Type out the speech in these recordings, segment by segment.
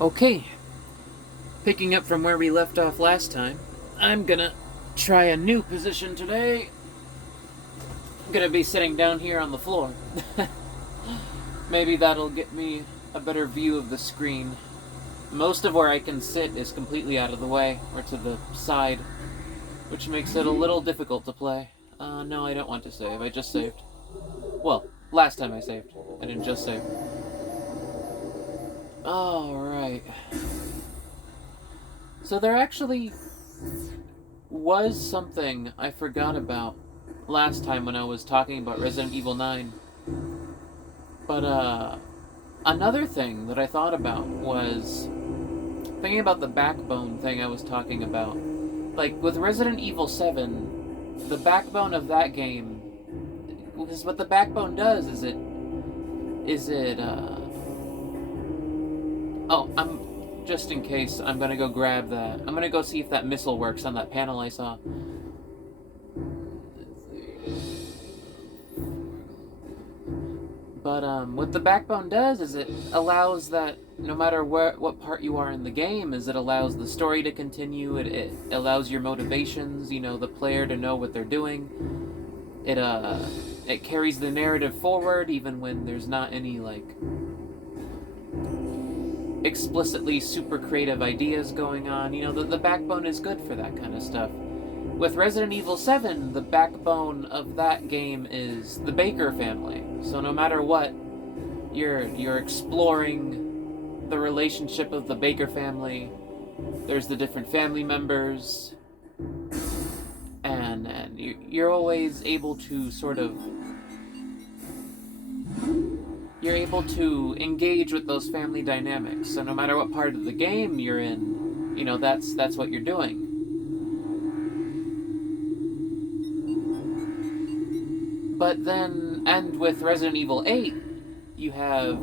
Okay, picking up from where we left off last time, I'm gonna try a new position today. I'm gonna be sitting down here on the floor. Maybe that'll get me a better view of the screen. Most of where I can sit is completely out of the way, or to the side, which makes it a little difficult to play. No, I don't want to save. I just saved. Well, last time I saved. I didn't just save. Alright. So there actually was something I forgot about last time when I was talking about Resident Evil 9. But, another thing that I thought about was thinking about the backbone thing I was talking about. Like, with Resident Evil 7, the backbone of that game, because what the backbone does is just in case, I'm gonna go grab that. I'm gonna go see if that missile works on that panel I saw. But what the backbone does is it allows that no matter what part you are in the game, is it allows the story to continue. It allows your motivations, the player to know what they're doing. It carries the narrative forward even when there's not any explicitly super creative ideas going on. The backbone is good for that kind of stuff. With Resident Evil 7, the backbone of that game is the Baker family. So no matter what, you're exploring the relationship of the Baker family. There's the different family members, and you're always able to you're able to engage with those family dynamics. So no matter what part of the game you're in, that's what you're doing. But then, and with Resident Evil 8, you have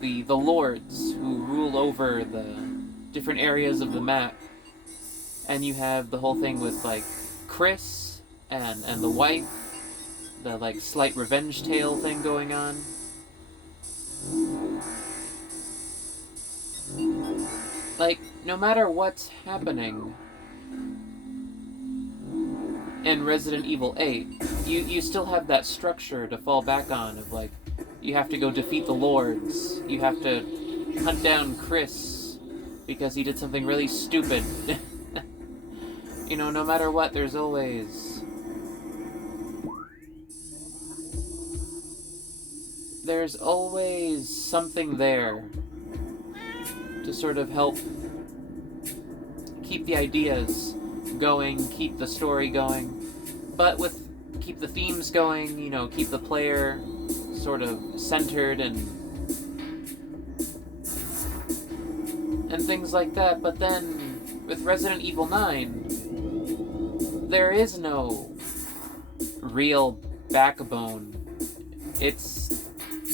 the lords who rule over the different areas of the map, and you have the whole thing with Chris and the wife, the slight revenge tale thing going on. No matter what's happening in Resident Evil 8, you still have that structure to fall back on of you have to go defeat the lords, you have to hunt down Chris because he did something really stupid. No matter what, there's always something there to sort of help keep the ideas going, keep the story going, but keep the themes going, keep the player sort of centered and things like that. But then with Resident Evil 9, there is no real backbone. It's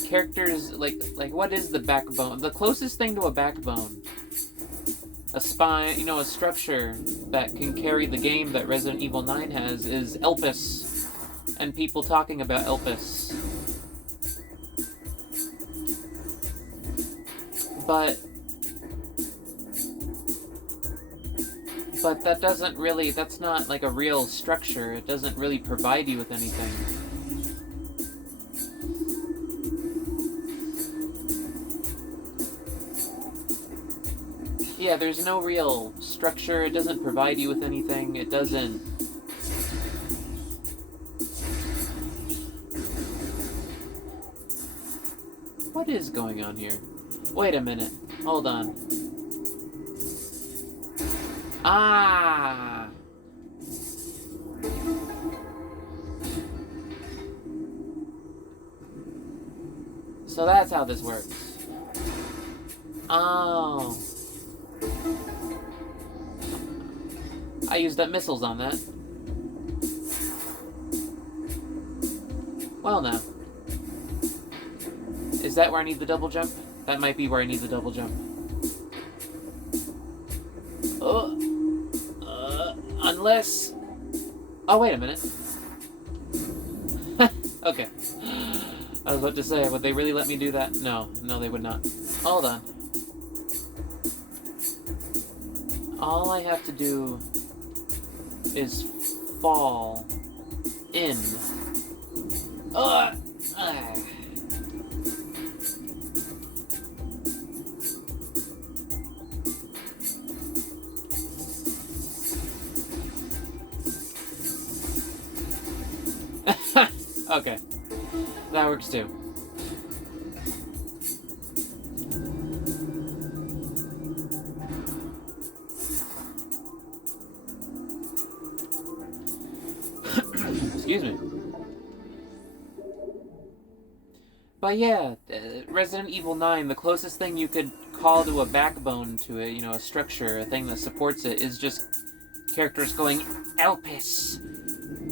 characters what is the backbone? The closest thing to a backbone, a spine, a structure that can carry the game that Resident Evil 9 has, is Elpis, and people talking about Elpis. But that's not a real structure. It doesn't really provide you with anything. Yeah, there's no real structure. It doesn't provide you with anything. It doesn't... What is going on here? Wait a minute. Hold on. Ah! So that's how this works. Oh. I used up missiles on that. Well, now. Is that where I need the double jump? That might be where I need the double jump. Unless... Oh, wait a minute. Okay. I was about to say, would they really let me do that? No, they would not. Hold on. All I have to do is fall in. Ugh! Okay. That works too. Excuse me. But yeah, Resident Evil 9, the closest thing you could call to a backbone to it, a structure, a thing that supports it, is just characters going, Elpis!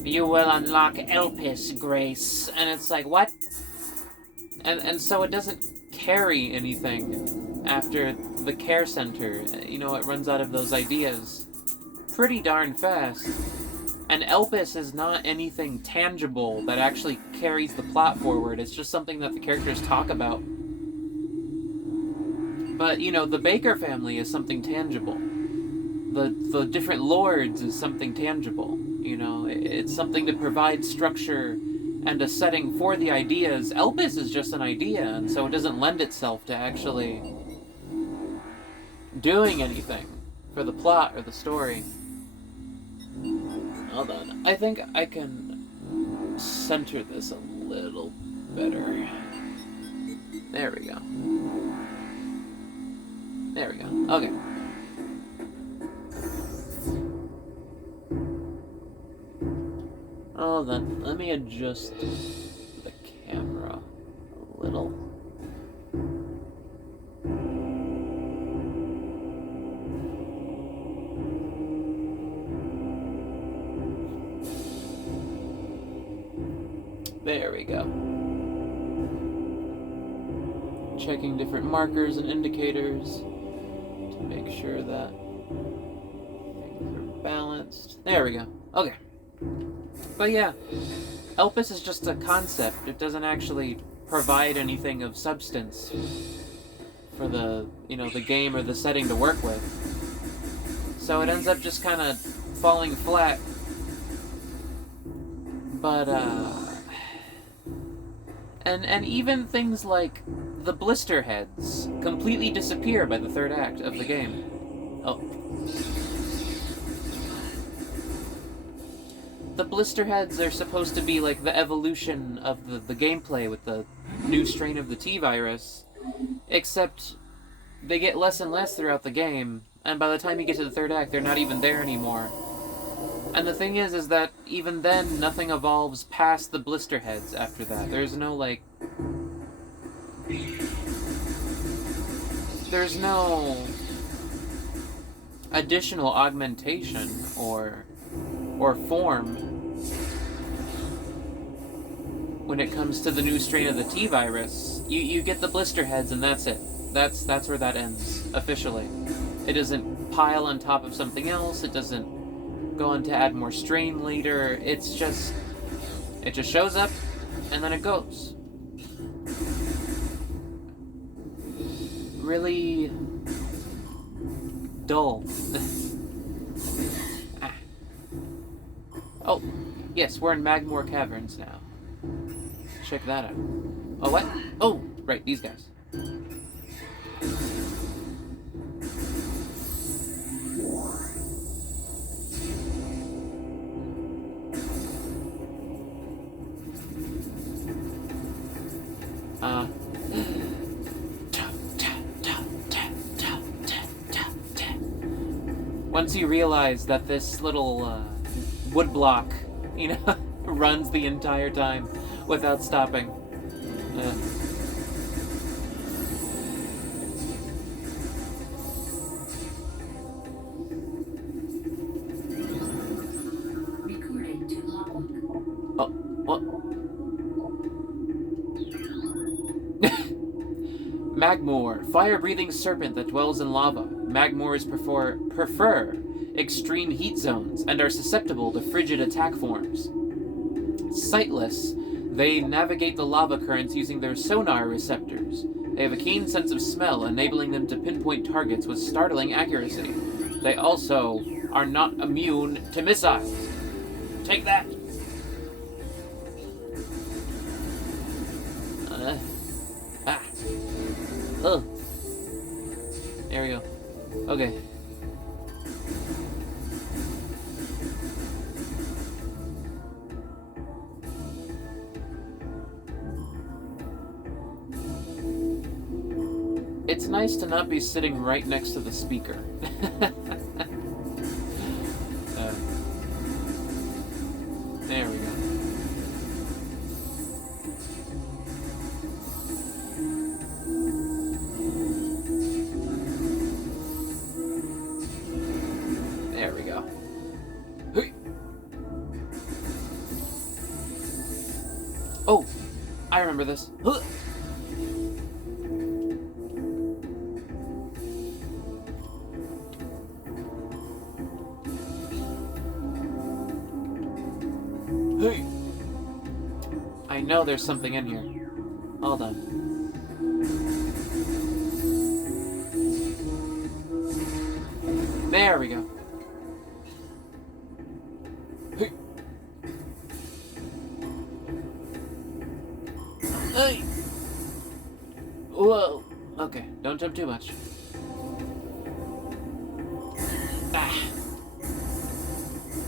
You will unlock Elpis, Grace. And it's like, what? And so it doesn't carry anything after the care center. It runs out of those ideas pretty darn fast. And Elpis is not anything tangible that actually carries the plot forward. It's just something that the characters talk about. But, the Baker family is something tangible. The different lords is something tangible. It's something to provide structure and a setting for the ideas. Elpis is just an idea, and so it doesn't lend itself to actually doing anything for the plot or the story. Hold on. I think I can center this a little better. There we go. There we go. Okay. Hold on. Let me adjust the camera a little. There we go. Checking different markers and indicators to make sure that things are balanced. There we go. Okay. But yeah, Elpis is just a concept. It doesn't actually provide anything of substance for the game or the setting to work with. So it ends up just kind of falling flat. But, And even things like the blister heads completely disappear by the third act of the game. Oh. The blister heads are supposed to be like the evolution of the gameplay with the new strain of the T-virus, except they get less and less throughout the game, and by the time you get to the third act, they're not even there anymore. And the thing is that even then, nothing evolves past the blister heads after that. There's no, there's no additional augmentation or form when it comes to the new strain of the T-virus. You get the blister heads and that's it. That's where that ends, officially. It doesn't pile on top of something else, it doesn't go on to add more strain later, it just shows up and then it goes. Really dull. Oh, yes, we're in Magmoor Caverns now. Check that out. Oh, what? Oh, right, these guys. Once you realize that this little wood block, runs the entire time without stopping. Recording to logbook. Oh, what? Magmoor, fire-breathing serpent that dwells in lava. Magmoors prefer extreme heat zones and are susceptible to frigid attack forms. Sightless, They navigate the lava currents using their sonar receptors. They have a keen sense of smell, enabling them to pinpoint targets with startling accuracy. They also are not immune to missiles. Take that! Oh. There we go. Okay. It's nice to not be sitting right next to the speaker. There we go. There we go. Oh, I remember this. Hey! I know there's something in here. Hold on. There we go. Hey! Hey! Whoa! Okay, don't jump too much. Ah!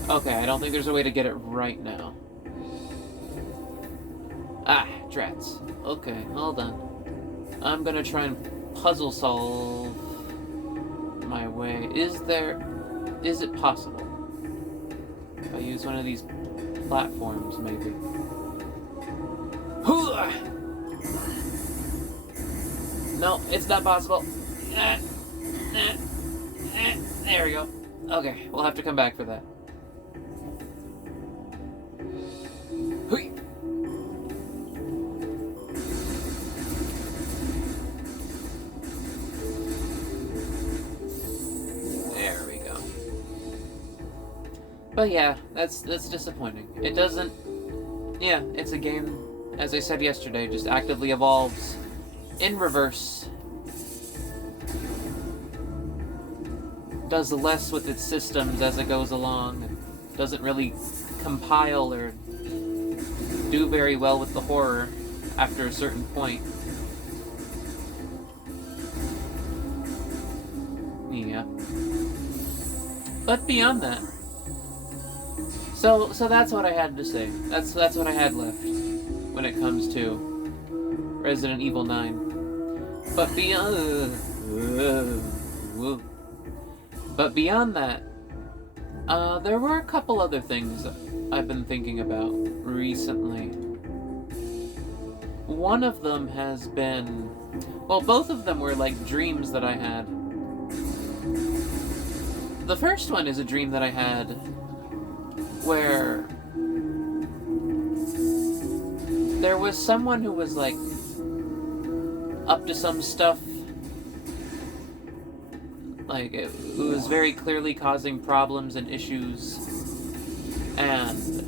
Okay, I don't think there's a way to get it right now. Ah, drats. Okay, hold on. I'm gonna try and puzzle solve my way. Is it possible? If I use one of these platforms, maybe. No, it's not possible. There we go. Okay, we'll have to come back for that. But yeah, that's disappointing. It doesn't... Yeah, it's a game, as I said yesterday, just actively evolves in reverse. Does less with its systems as it goes along. And doesn't really compile or do very well with the horror after a certain point. Yeah. But beyond that... So that's what I had to say. That's what I had left when it comes to Resident Evil 9. But beyond that, there were a couple other things I've been thinking about recently. One of them has been... Well, both of them were like dreams that I had. The first one is a dream that I had where there was someone who was like up to some stuff, like it was very clearly causing problems and issues, and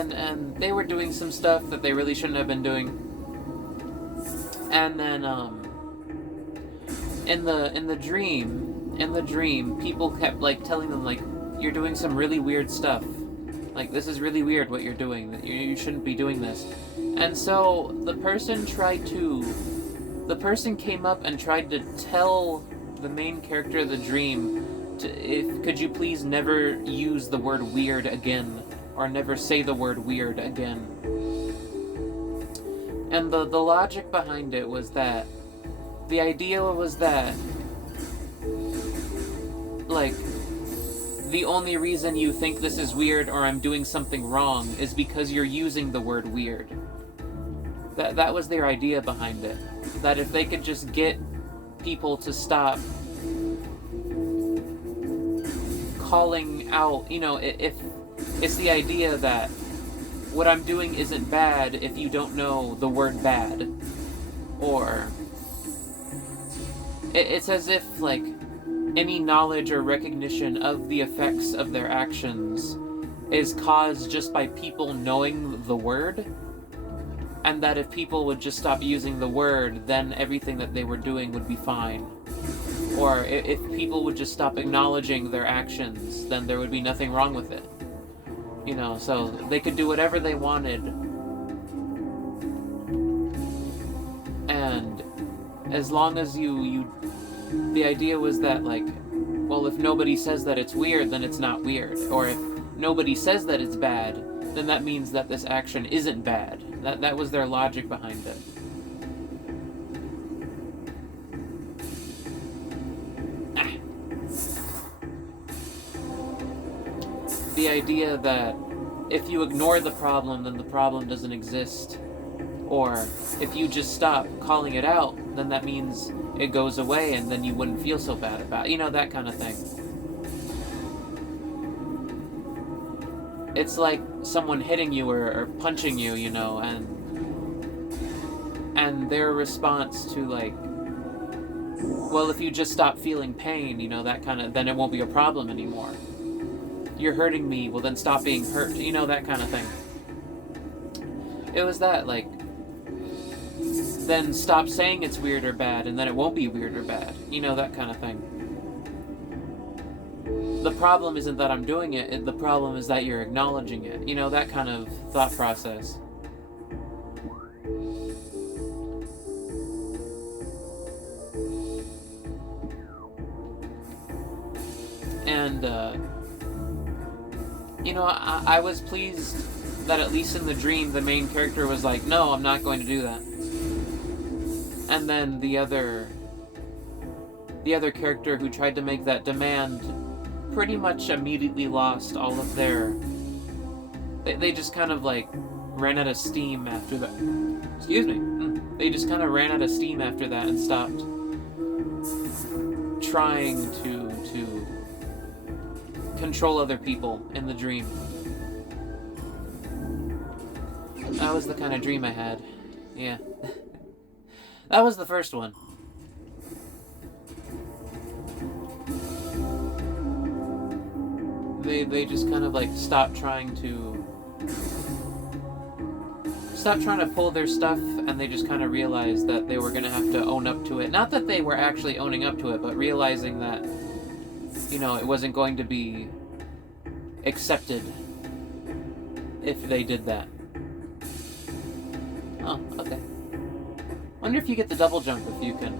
and they were doing some stuff that they really shouldn't have been doing. And then in the dream, people kept like telling them like, you're doing some really weird stuff. Like, this is really weird what you're doing. That you shouldn't be doing this. And so the person came up and tried to tell the main character of the dream could you please never use the word weird again, or never say the word weird again. And the logic behind it was that the idea was that, like, the only reason you think this is weird or I'm doing something wrong is because you're using the word weird. That was their idea behind it. That if they could just get people to stop calling out, if it's the idea that what I'm doing isn't bad if you don't know the word bad. Or it's as if, like, any knowledge or recognition of the effects of their actions is caused just by people knowing the word, and that if people would just stop using the word, then everything that they were doing would be fine. Or if people would just stop acknowledging their actions, then there would be nothing wrong with it. You know, so they could do whatever they wanted. And as long as the idea was that, like, well, if nobody says that it's weird, then it's not weird. Or if nobody says that it's bad, then that means that this action isn't bad. That was their logic behind it. The idea that if you ignore the problem, then the problem doesn't exist. Or if you just stop calling it out, then that means it goes away and then you wouldn't feel so bad about it. You know, that kind of thing. It's like someone hitting you or punching you, you know, and their response to, like, well, if you just stop feeling pain, you know, that kind of, then it won't be a problem anymore. You're hurting me, well then stop being hurt, you know, that kind of thing. It was that, like, then stop saying it's weird or bad, and then it won't be weird or bad, you know, that kind of thing. The problem isn't that I'm doing it, the problem is that you're acknowledging it, you know, that kind of thought process. And, you know, I was pleased that at least in the dream, the main character was like, no, I'm not going to do that. And then the other character who tried to make that demand pretty much immediately lost all of their... They just kind of, like, ran out of steam after that. Excuse me. They just kind of ran out of steam after that and stopped trying to control other people in the dream. That was the kind of dream I had. Yeah. That was the first one. They just kind of, like, stopped trying to pull their stuff, and they just kind of realized that they were going to have to own up to it. Not that they were actually owning up to it, but realizing that, you know, it wasn't going to be accepted if they did that. Oh, okay. Wonder if you get the double jump if you can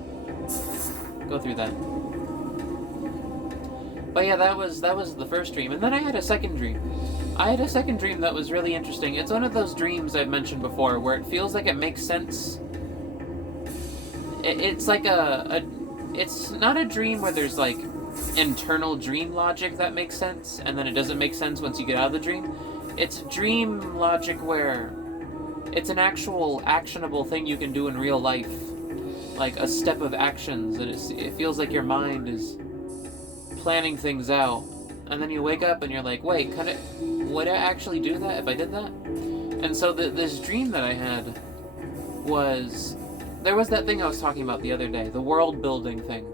go through that. But yeah, that was the first dream. And then I had a second dream. I had a second dream that was really interesting. It's one of those dreams I've mentioned before where it feels like it makes sense. It's like it's not a dream where there's, like, internal dream logic that makes sense, and then it doesn't make sense once you get out of the dream. It's dream logic where it's an actual actionable thing you can do in real life. Like a step of actions, and it feels like your mind is planning things out. And then you wake up and you're like, wait, would I actually do that if I did that? And so this dream that I had was... There was that thing I was talking about the other day, the world building thing.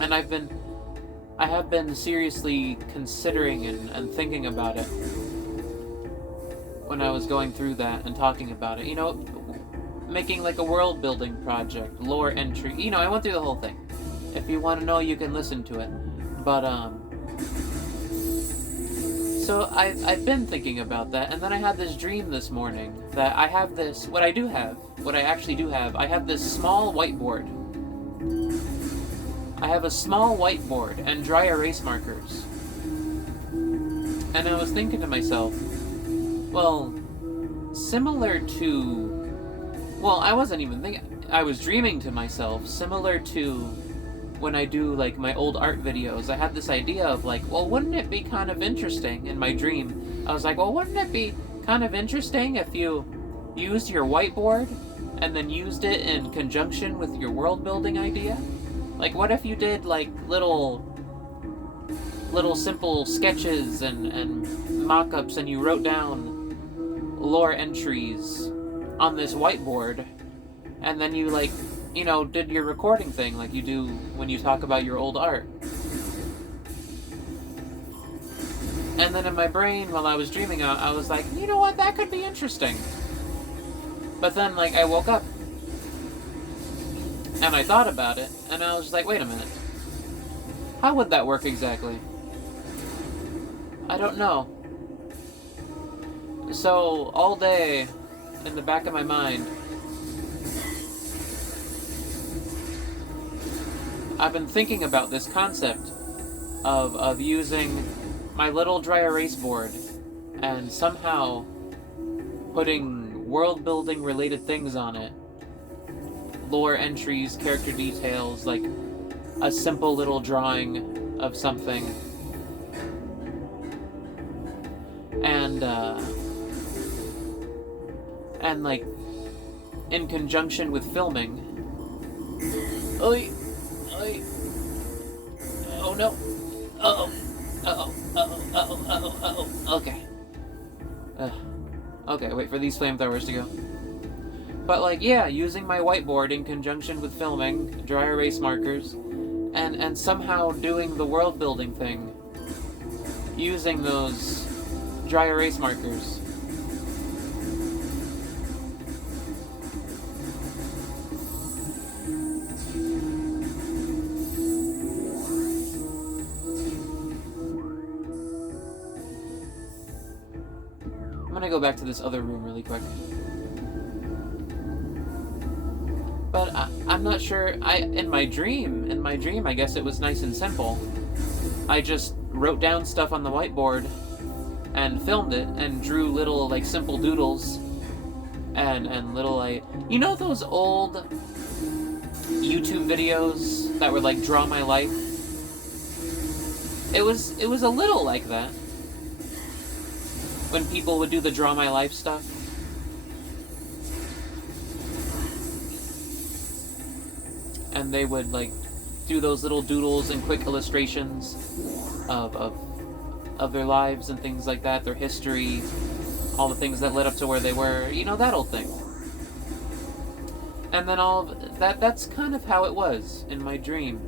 And I have been seriously considering and thinking about it when I was going through that and talking about it. You know, making like a world building project, lore entry. You know, I went through the whole thing. If you want to know, you can listen to it. But, so I've been thinking about that, and then I had this dream this morning that I have this, what I actually do have, I have this small whiteboard. I have a small whiteboard and dry erase markers. And I was thinking to myself, well, similar to, well, I wasn't even thinking, I was dreaming to myself, similar to when I do, like, my old art videos, I had this idea of, like, well, wouldn't it be kind of interesting in my dream? I was like, well, wouldn't it be kind of interesting if you used your whiteboard and then used it in conjunction with your world building idea? Like, what if you did, like, little simple sketches and mock-ups, and you wrote down lore entries on this whiteboard, and then you, like, you know, did your recording thing like you do when you talk about your old art. And then in my brain, while I was dreaming out, I was like, you know what, that could be interesting. But then, like, I woke up, and I thought about it, and I was just like, wait a minute. How would that work exactly? I don't know. So, all day, in the back of my mind, I've been thinking about this concept of using my little dry erase board and somehow putting world-building related things on it. Lore entries, character details, like a simple little drawing of something. And like, in conjunction with filming. Oi! Oi! Oh no! Uh-oh! Uh-oh! Uh-oh! Uh-oh! Uh-oh! Uh-oh! Okay. Okay, wait for these flamethrowers to go. But, like, yeah, using my whiteboard in conjunction with filming, dry erase markers, and somehow doing the world building thing using those dry erase markers. I'm gonna go back to this other room really quick. But I'm not sure. In my dream, I guess it was nice and simple. I just wrote down stuff on the whiteboard and filmed it and drew little, like, simple doodles and little, like, you know those old YouTube videos that were like Draw My Life? It was a little like that. When people would do the Draw My Life stuff. And they would, like, do those little doodles and quick illustrations of their lives and things like that, their history, all the things that led up to where they were, you know, that old thing. And then all of that's kind of how it was in my dream.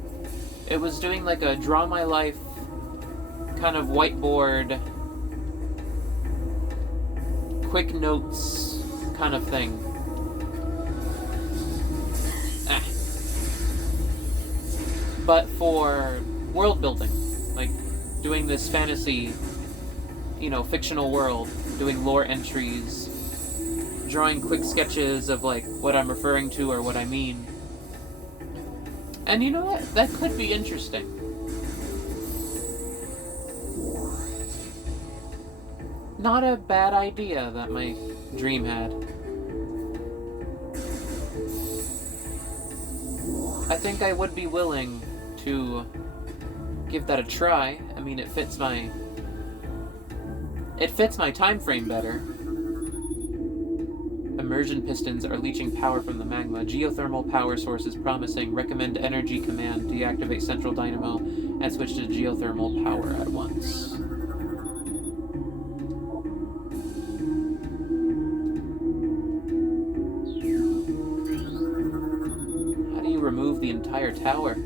It was doing like a Draw My Life kind of whiteboard, quick notes kind of thing. But for world building, like doing this fantasy, you know, fictional world, doing lore entries, drawing quick sketches of like what I'm referring to or what I mean. And you know what? That could be interesting. Not a bad idea that my dream had. I think I would be willing to give that a try. I mean, it fits my time frame better. Immersion pistons are leaching power from the magma. Geothermal power sources promising. Recommend energy command. Deactivate central dynamo and switch to geothermal power at once. How do you remove the entire tower?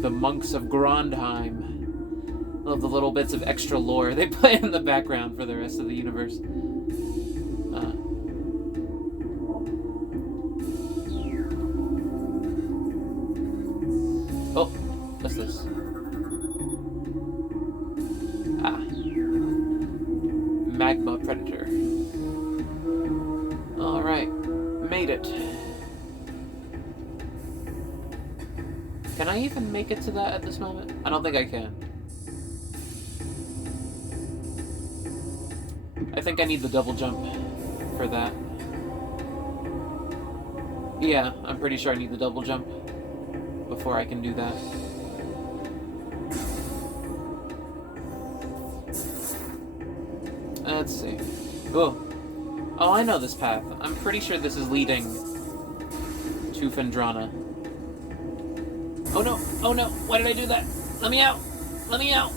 The monks of Grondheim. Love the little bits of extra lore they play in the background for the rest of the universe. Oh, what's this? Magma Predator. Alright, made it. Can I even make it to that at this moment? I don't think I can. I think I need the double jump for that. Yeah, I'm pretty sure I need the double jump before I can do that. Let's see. Oh, I know this path. I'm pretty sure this is leading to Phendrana. Oh no! Oh no! Why did I do that? Let me out! Let me out!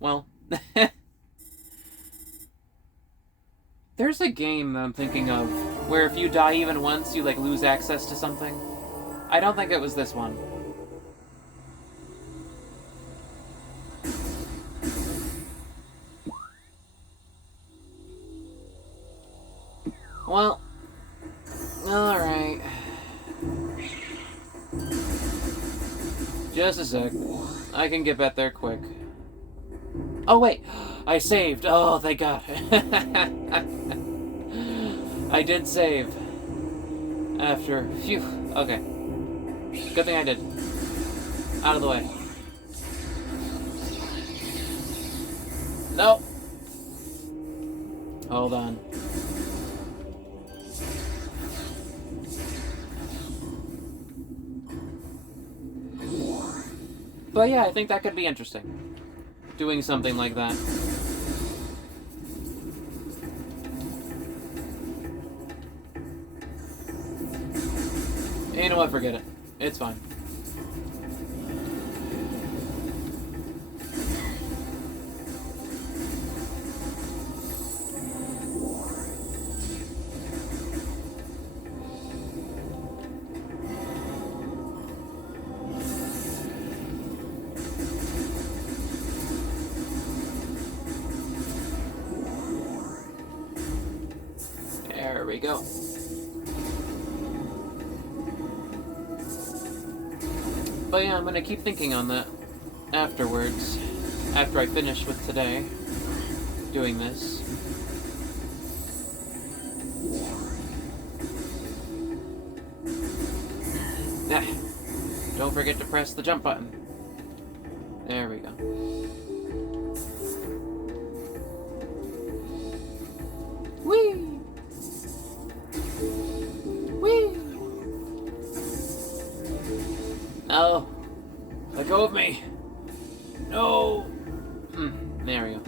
well. There's a game that I'm thinking of where if you die even once, you like lose access to something. I don't think it was this one. Well, alright. Just a sec. I can get back there quick. Oh, wait! I saved! Oh, thank God. I did save. After... Phew. Okay. Good thing I did. Out of the way. Nope. Hold on. But yeah, I think that could be interesting. Doing something like that. You know what? Forget it. It's fine. There we go. But yeah, I'm gonna keep thinking on that afterwards, after I finish with today, doing this. Ah, don't forget to press the jump button. There we go. Whee! Whee! No! Let go of me! No! There we go.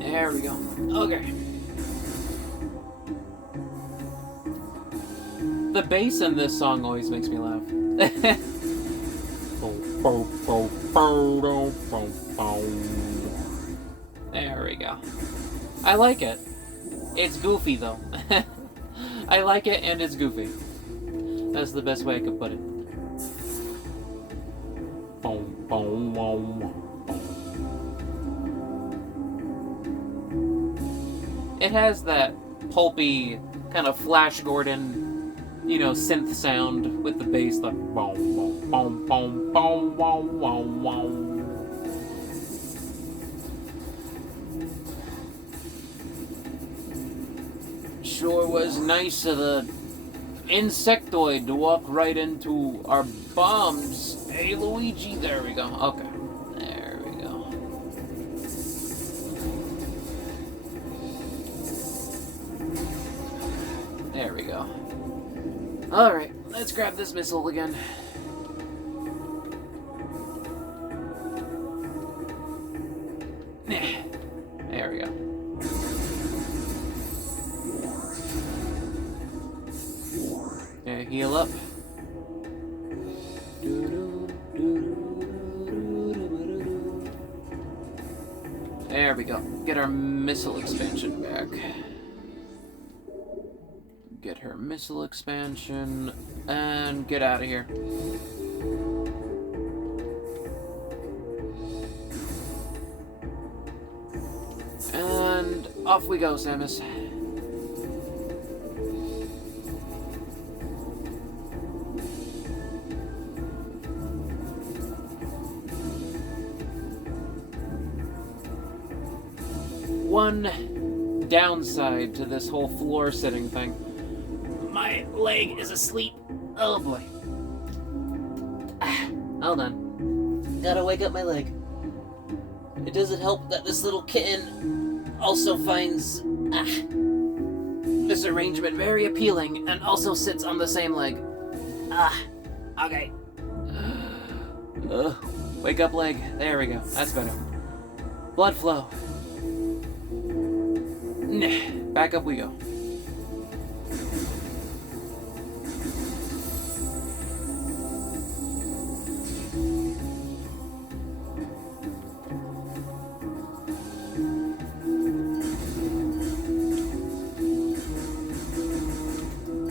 There we go. Okay. The bass in this song always makes me laugh. There we go. I like it. It's goofy though. I like it and it's goofy. That's the best way I could put it. It has that pulpy kind of Flash Gordon, you know, synth sound with the bass, like boom, boom, boom, boom, boom, boom, boom, boom. Sure was nice of the insectoid to walk right into our bombs. Hey, Luigi. There we go. Okay. There we go. There we go. Alright, let's grab this missile again. There we go. Okay, heal up. There we go. Get our missile expansion back. Get her missile expansion and get out of here. And off we go, Samus. One downside to this whole floor sitting thing. My leg is asleep. Oh boy. Hold on. Gotta wake up my leg. It doesn't help that this little kitten also finds this arrangement very appealing and also sits on the same leg. Okay. Wake up leg. There we go. That's better. Blood flow. Back up we go.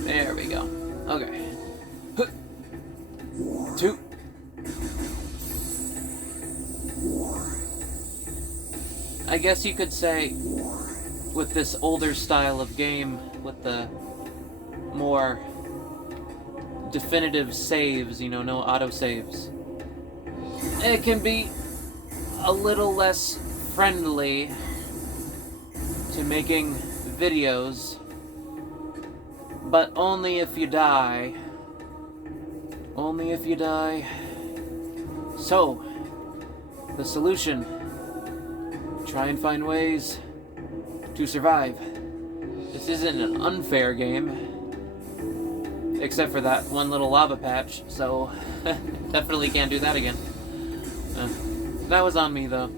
There we go. Okay. Two. I guess you could say, with this older style of game, with the more definitive saves, you know, no autosaves, it can be a little less friendly to making videos, but only if you die. Only if you die. So, the solution: try and find ways to survive. This isn't an unfair game, except for that one little lava patch, so definitely can't do that again. That was on me, though.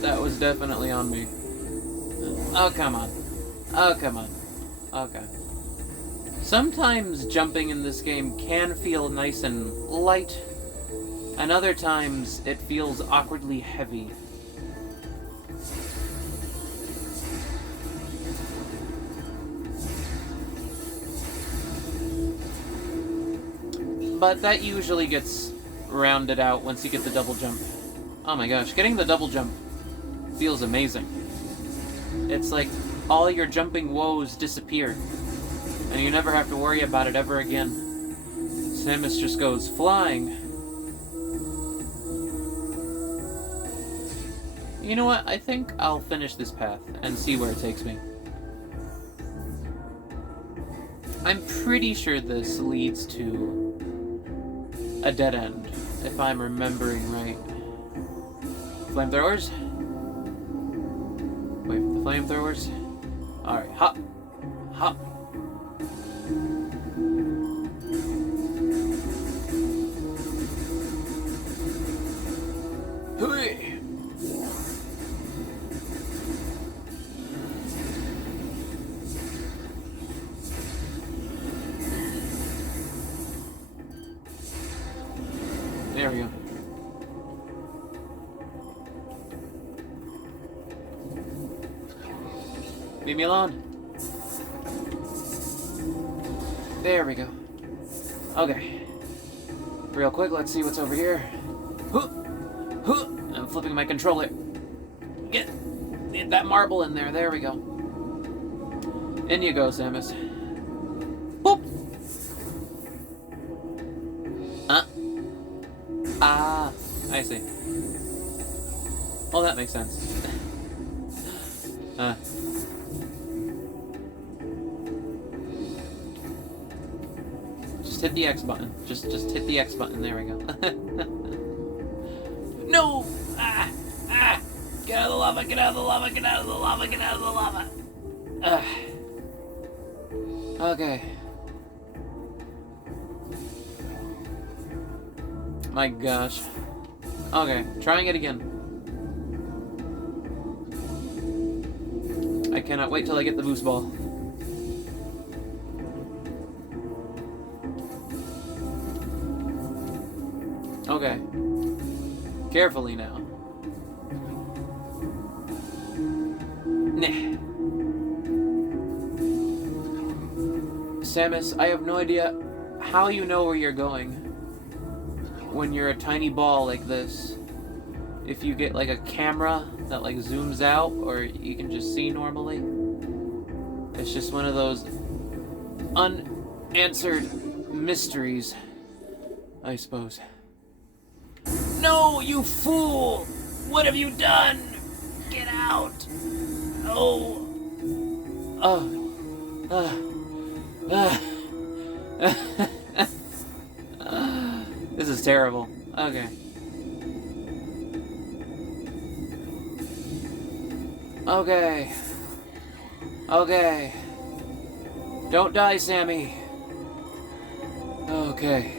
That was definitely on me. Oh, come on. Oh, come on. Okay. Sometimes jumping in this game can feel nice and light, and other times it feels awkwardly heavy. But that usually gets rounded out once you get the double jump. Oh my gosh, getting the double jump feels amazing. It's like all your jumping woes disappear, and you never have to worry about it ever again. Samus just goes flying. You know what? I think I'll finish this path and see where it takes me. I'm pretty sure this leads to a dead end, if I'm remembering right. Flamethrowers? Wait for the flamethrowers. Alright, hop. Hop. Hooey! There we go. Leave me alone. There we go. Okay. Real quick, let's see what's over here. I'm flipping my controller. Get that marble in there. There we go. In you go, Samus. Boop. Ah, I see. Well, that makes sense. Just hit the X button. Just hit the X button. There we go. No! Ah! Ah! Get out of the lava! Get out of the lava! Get out of the lava! Get out of the lava! Okay. My gosh. Okay, trying it again. I cannot wait till I get the boost ball. Okay. Carefully now. Nah. Samus, I have no idea how you know where you're going when you're a tiny ball like this. If you get like a camera that like zooms out, or you can just see normally. It's just one of those unanswered mysteries, I suppose. No, you fool! What have you done? Get out! Oh. This is terrible. Okay. Okay. Okay. Don't die, Sammy. Okay.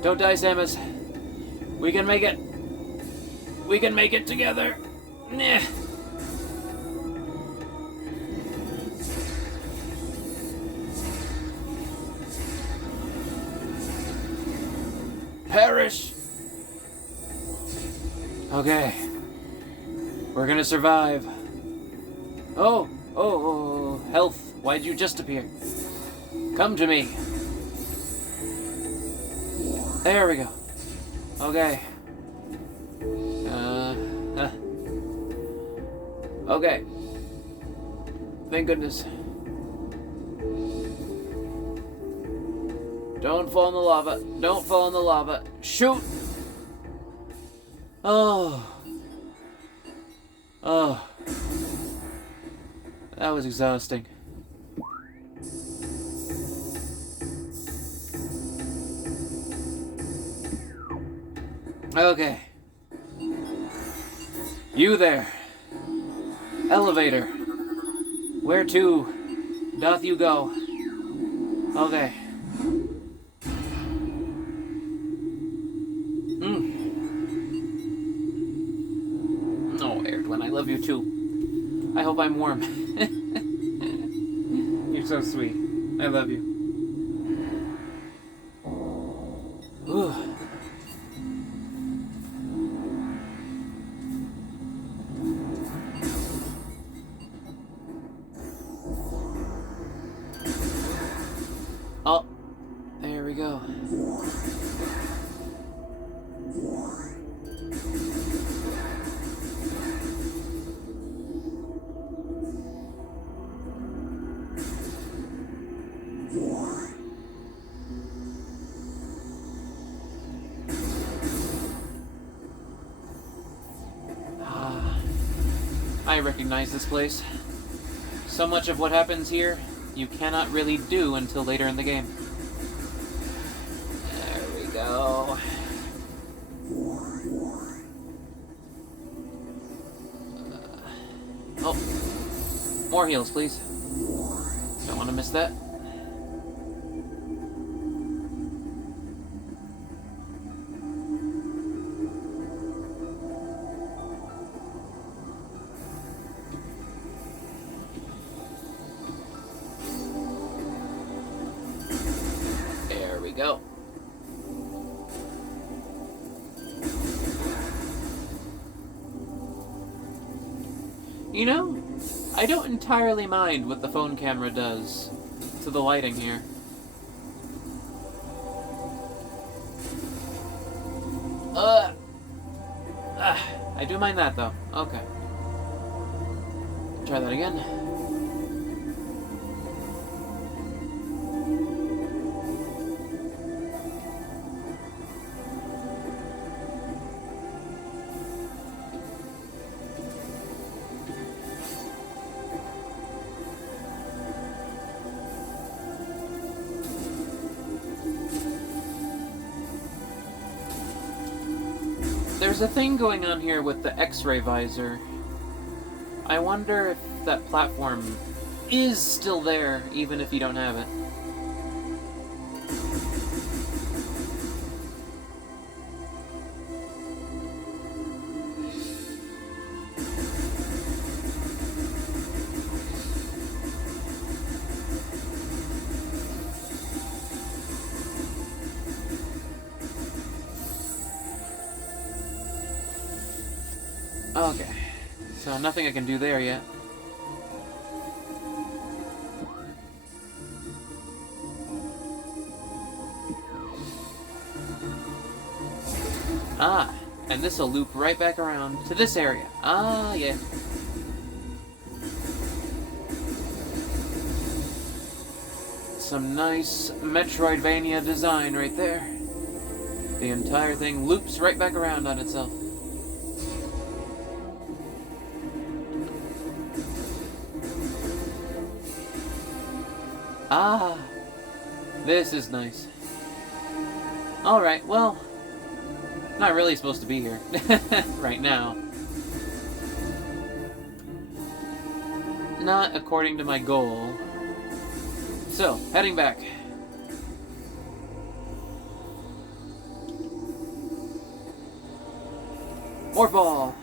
Don't die, Samus. We can make it. We can make it together. Nah. Perish! Okay. We're gonna survive. Oh, health. Why'd you just appear? Come to me. There we go. Okay. Okay. Thank goodness. Don't fall in the lava. Don't fall in the lava. Shoot! Oh. Oh. That was exhausting. Okay. You there. Elevator. Where to doth you go? Okay. Oh, Erdwin, I love you too. I hope I'm warm. You're so sweet. I love you. Ooh. Oh, there we go. I recognize this place. So much of what happens here, you cannot really do until later in the game. There we go. Oh, more heals, please. Don't want to miss that. Go. You know, I don't entirely mind what the phone camera does to the lighting here. I do mind that though. Okay. Try that again. There's a thing going on here with the X-ray visor. I wonder if that platform is still there, even if you don't have it. Okay, so nothing I can do there yet. Ah, and this will loop right back around to this area. Ah, yeah. Some nice Metroidvania design right there. The entire thing loops right back around on itself. Ah, this is nice. Alright, well, not really supposed to be here right now. Not according to my goal. So, heading back. More ball.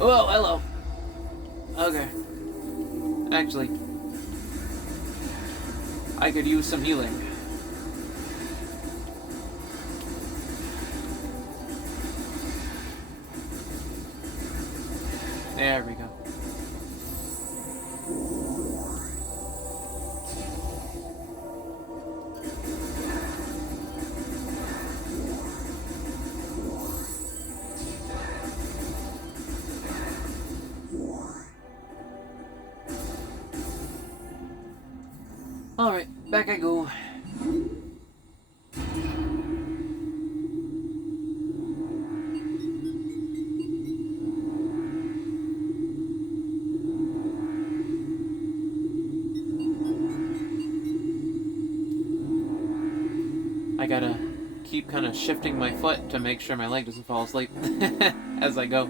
Oh, hello. Okay. Actually, I could use some healing. There we go. Alright, back I go. I gotta keep kind of shifting my foot to make sure my leg doesn't fall asleep as I go.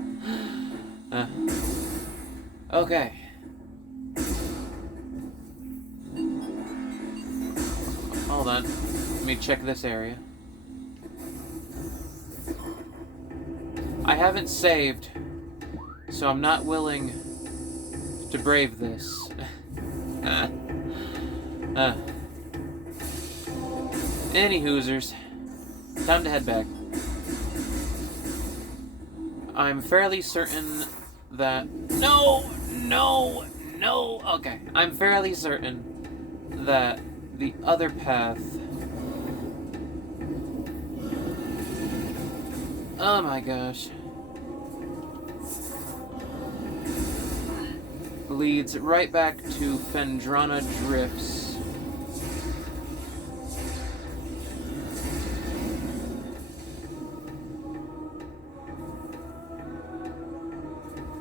Okay. Hold on. Let me check this area. I haven't saved, so I'm not willing to brave this. Any hoosers. Time to head back. I'm fairly certain that... No! Okay. I'm fairly certain that the other path... Oh my gosh. Leads right back to Phendrana Drifts.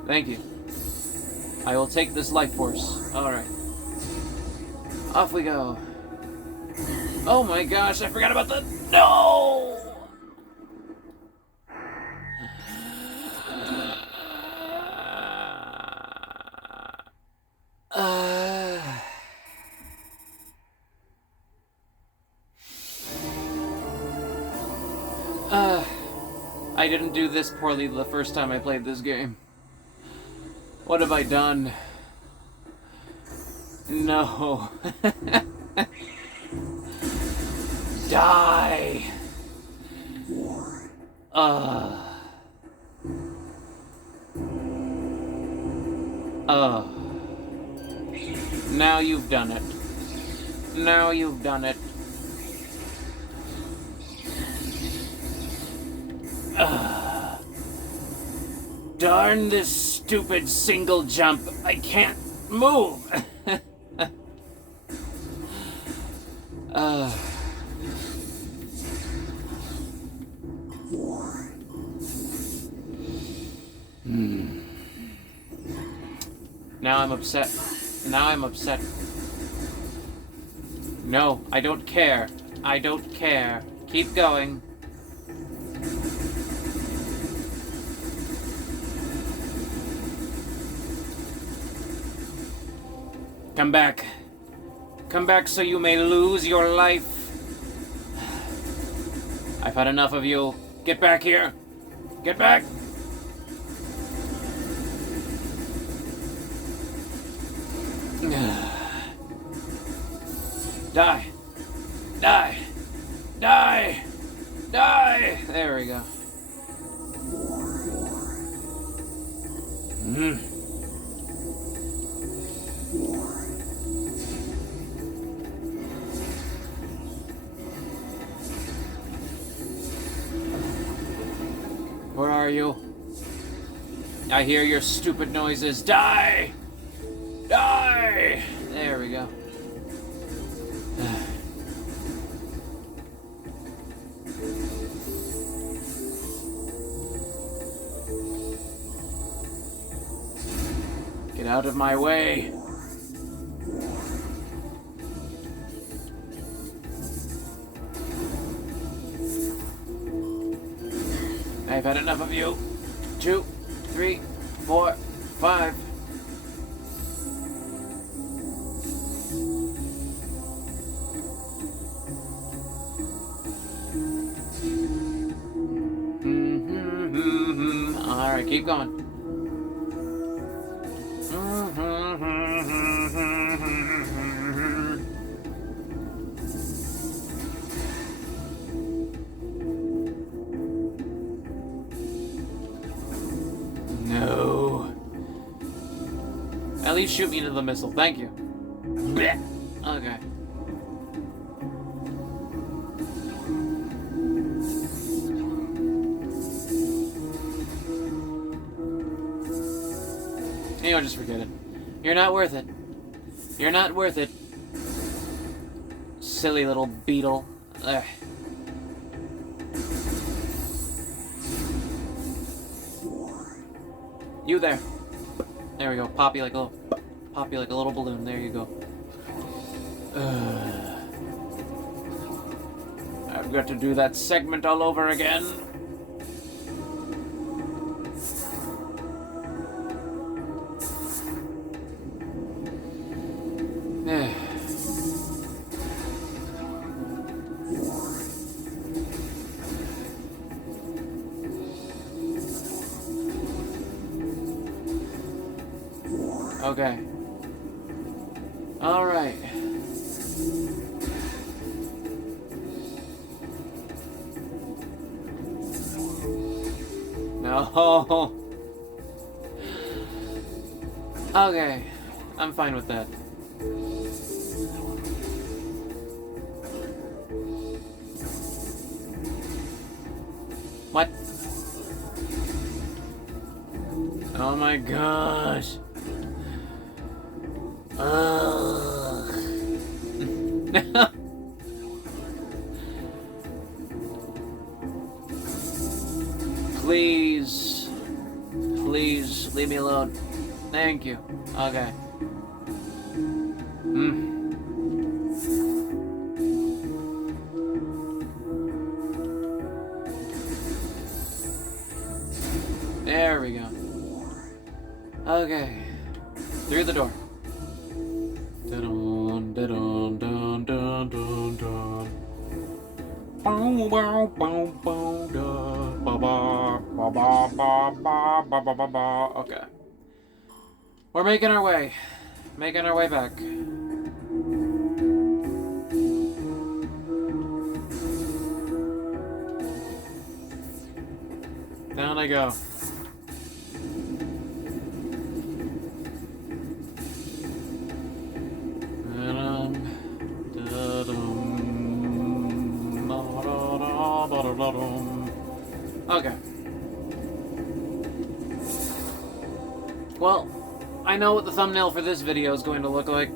Thank you. I will take this life force. Alright. Off we go. Oh my gosh, I forgot about the... No! I didn't do this poorly the first time I played this game. What have I done? No. Die! Now you've done it. Now you've done it. Darn this stupid single jump. I can't move. Now I'm upset. Now I'm upset. No, I don't care. I don't care. Keep going. Come back. Come back so you may lose your life. I've had enough of you. Get back here. Get back. Die. Die. Die. Die. There we go. Where are you? I hear your stupid noises. Die! Die! There we go. Get out of my way. I've had enough of you. 2, 3, 4, 5. Alright, keep going. No. At least shoot me into the missile. Thank you. Blech. Okay. You know, just forget it. You're not worth it. You're not worth it. Silly little beetle. Ugh. You there. There we go. Pop you like a little balloon. There you go. I've got to do that segment all over again. Okay. All right. No. Okay. I'm fine with that. What? Oh my gosh. Please. Please, leave me alone. Thank you. Okay. There we go. Okay. Through the door. Dun, dun, dun, dun, dun, dun. Bow, bow, bow, bow, da, ba, ba, ba, ba, ba, ba, ba, ba, ba, ba. Okay. We're making our way. Making our way back. Down I go. Okay. Well, I know what the thumbnail for this video is going to look like.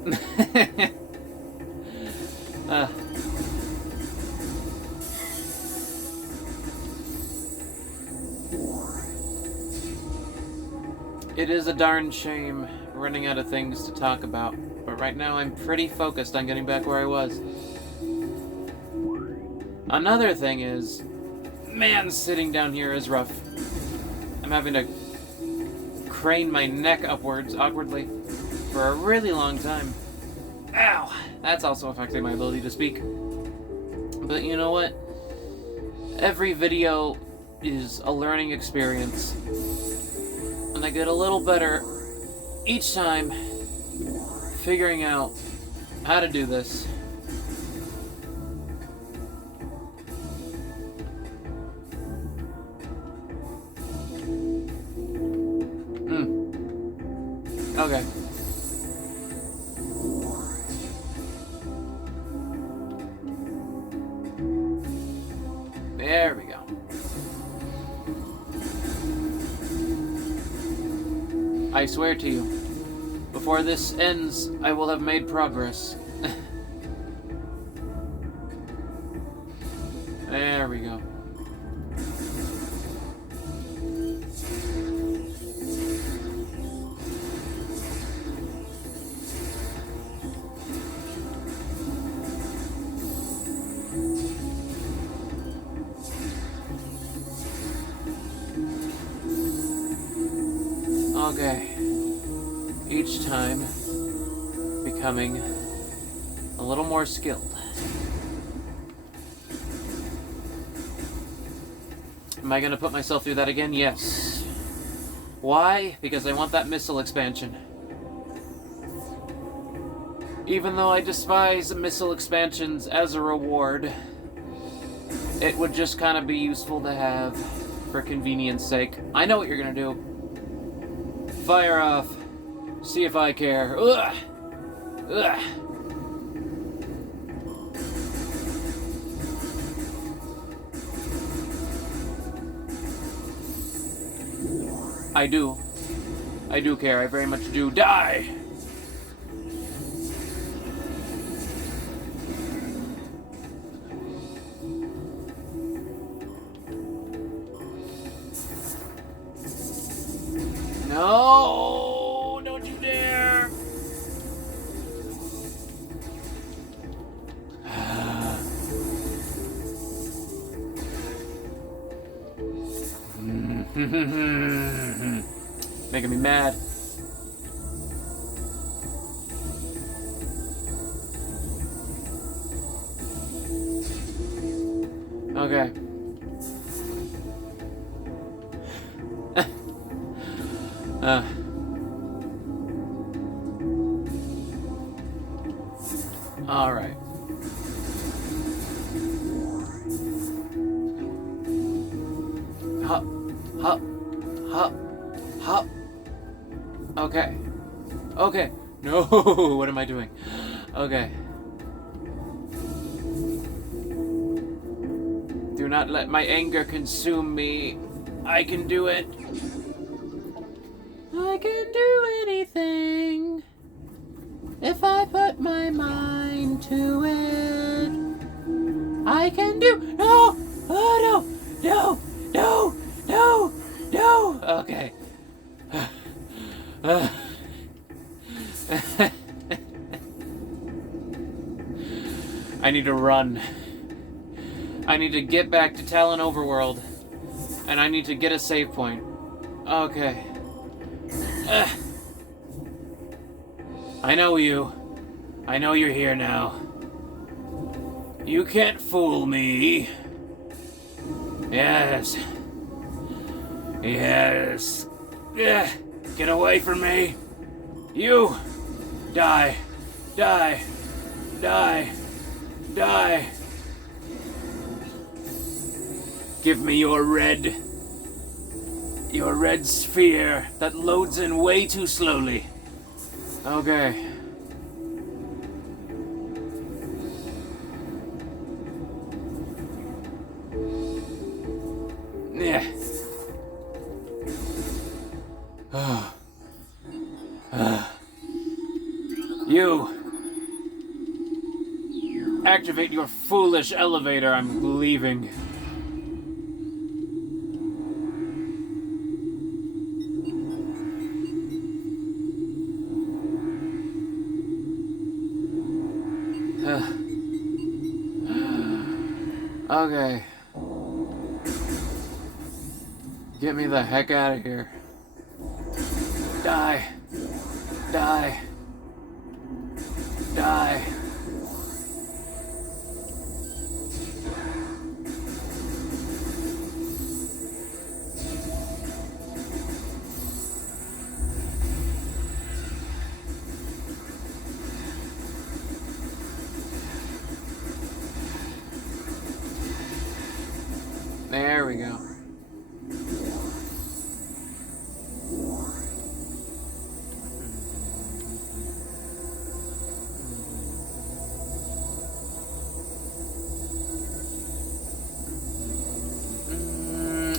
It is a darn shame running out of things to talk about, but right now I'm pretty focused on getting back where I was. Another thing is, man, sitting down here is rough. I'm having to crane my neck upwards awkwardly for a really long time. Ow! That's also affecting my ability to speak. But you know what? Every video is a learning experience. And I get a little better each time figuring out how to do this. Okay. There we go. I swear to you, before this ends, I will have made progress. There we go. Okay. Each time, becoming a little more skilled. Am I gonna put myself through that again? Yes. Why? Because I want that missile expansion. Even though I despise missile expansions as a reward, it would just kind of be useful to have for convenience sake. I know what you're gonna do. Fire off. See if I care. Ugh! Ugh! I do. I do care. I very much do. Die! No! Don't you dare! Making me mad. Okay. All right. Hop, hop, hop, hop. Okay. Okay. No, what am I doing? Okay. Do not let my anger consume me. I can do it. I can do anything if I put my mind to it. I can do. No! Oh no! No! No! No! No! Okay. I need to run. I need to get back to Talon Overworld. And I need to get a save point. Okay. I know you. I know you're here now. You can't fool me. Yes. Yes. Get away from me. You. Die. Die. Die. Die. Give me your red sphere that loads in way too slowly. Okay. Yeah. You. Activate your foolish elevator. I'm leaving. Okay. Get me the heck out of here. Die. Die. Die. There we go.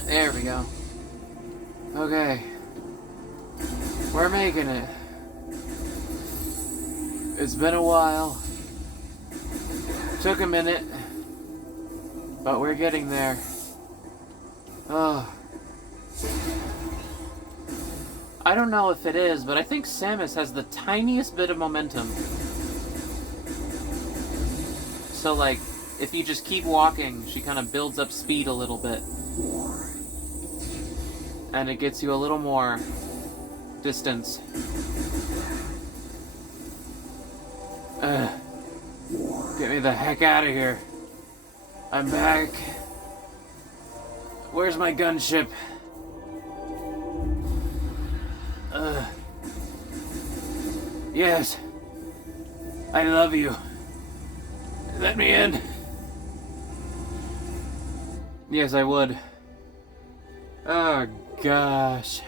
There we go. Okay. We're making it. It's been a while. Took a minute. But we're getting there. Oh. I don't know if it is, but I think Samus has the tiniest bit of momentum. So, like, if you just keep walking, she kind of builds up speed a little bit. And it gets you a little more distance. Get me the heck out of here. I'm back. Where's my gunship? Yes. I love you. Let me in. Yes, I would. Oh, gosh.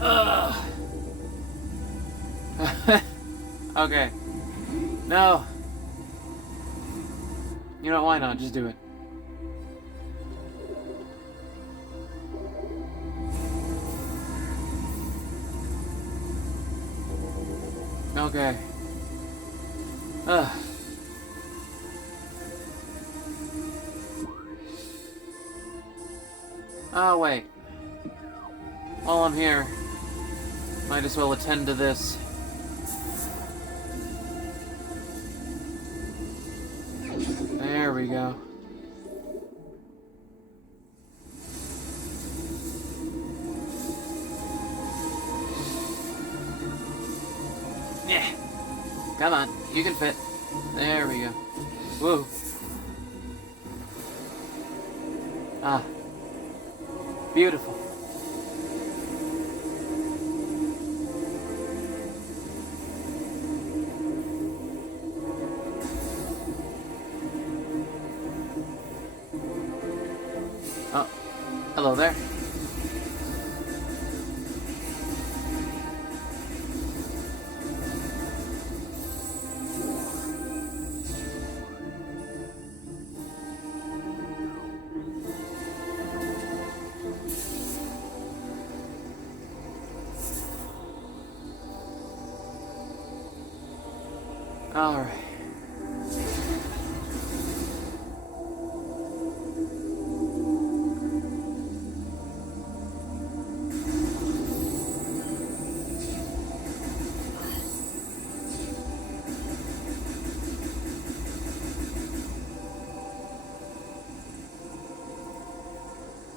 Ugh. Okay. No. You know, why not? Just do it. Okay. Ugh. Oh, wait. While I'm here, might as well attend to this. There we go. Yeah. Come on, you can fit. There we go. Woo. Ah. Beautiful. Oh, hello there. All right.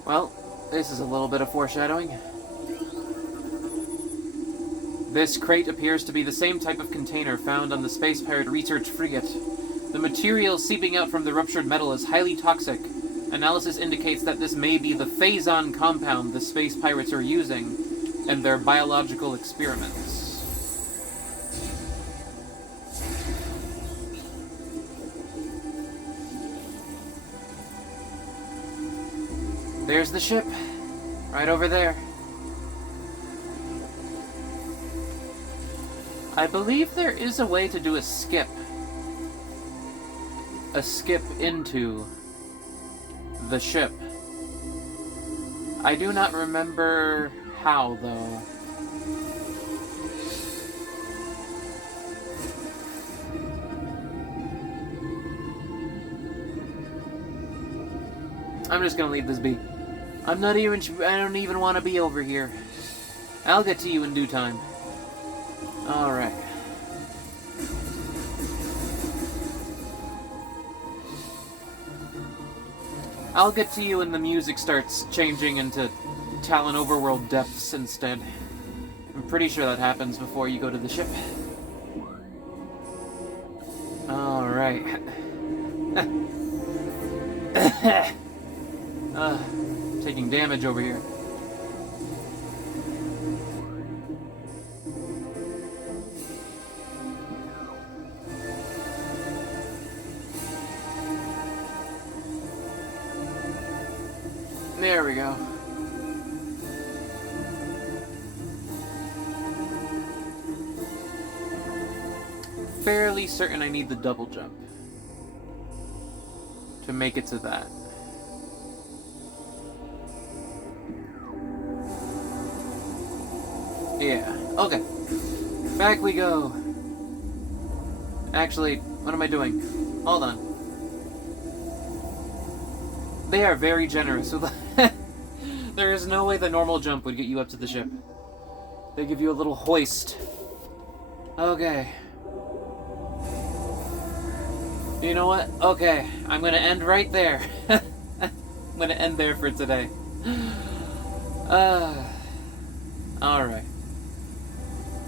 Well, this is a little bit of foreshadowing. This crate appears to be the same type of container found on the space pirate research frigate. The material seeping out from the ruptured metal is highly toxic. Analysis indicates that this may be the phazon compound the space pirates are using in their biological experiments. There's the ship, right over there. I believe there is a way to do a skip. A skip into the ship. I do not remember how, though. I'm just gonna leave this be. I don't even want to be over here. I'll get to you in due time. Alright. I'll get to you when the music starts changing into Talon Overworld depths instead. I'm pretty sure that happens before you go to the ship. Alright. Taking damage over here. There we go. Fairly certain I need the double jump to make it to that. Yeah, okay. Back we go. Actually, what am I doing? Hold on. They are very generous with There is no way the normal jump would get you up to the ship. They give you a little hoist. Okay. You know what? Okay, I'm gonna end right there. I'm gonna end there for today. Alright.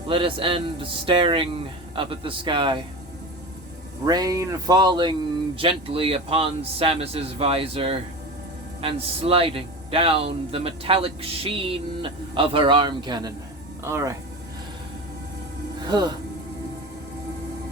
Let us end staring up at the sky. Rain falling gently upon Samus's visor, and sliding down the metallic sheen of her arm cannon. Alright.